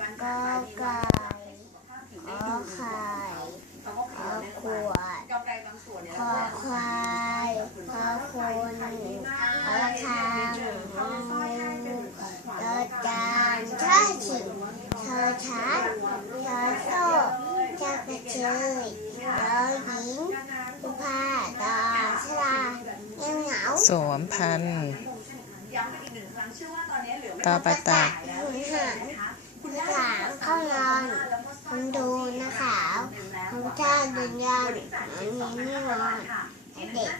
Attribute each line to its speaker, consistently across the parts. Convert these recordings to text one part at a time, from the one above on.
Speaker 1: ก็ไก่ขอไข่ขอขวด
Speaker 2: กำไรบางส่วนเนี่ย
Speaker 1: ขอควายขอคนขอทางของูขอจานชอฉิงชอช้างชอโซ่ชอกระเชยชอหญิงสุภาดอชลาเงี้ยเหงา
Speaker 3: สวมพันธุ์
Speaker 2: ย้ำกันอีกหนึ่งครั้งเชื่อว่าตอนนี้เหลือไม่
Speaker 3: ตาประตัก
Speaker 1: หุนหันคุณหลางเข้านอนคุณดูนะขาวคุณเจ้าดินยาวอันนี้ไม่นอนเด็ก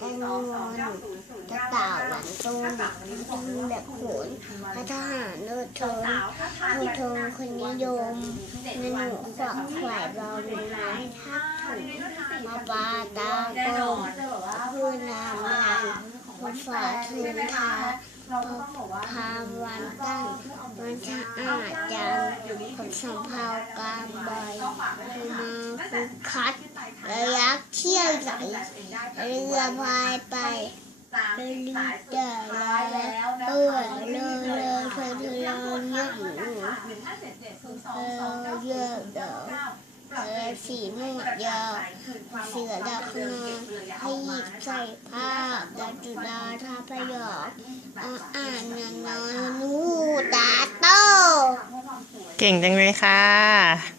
Speaker 1: กันงอนจะต่าหลังตูนแบบโขนพระทหารเลิศเทินผู้ทงคนนิยมนหนูขวักไขว่บอลไม้ทักถุงมาปาตาโกลมพืนนามลันฝาทุนทา
Speaker 2: เราก็ต้องบอกว่า
Speaker 1: พามวันตั้งันชะอาดจันผลสัมภาวกางใบคือมาฟุกคัดระยักเที่ยวไหลเรือพายไป
Speaker 2: สาม
Speaker 1: เรื
Speaker 2: สิบ
Speaker 1: อ
Speaker 2: สาย
Speaker 1: เดินแล้วเปื่อยเลยเลยเคยเธอลอยั่ง
Speaker 2: หนึ่งห้าเจ็ดเจ็ดศูนย์สอง
Speaker 1: เอ
Speaker 2: อ
Speaker 1: เยอะเดอเออสีม่วงยาวเสือดอกนอนให้หยิบใส่ผ้าดัจุดาทาพยอกอ่าอ่านนอนนูตาโต
Speaker 3: เก่งจังเลยค่ะ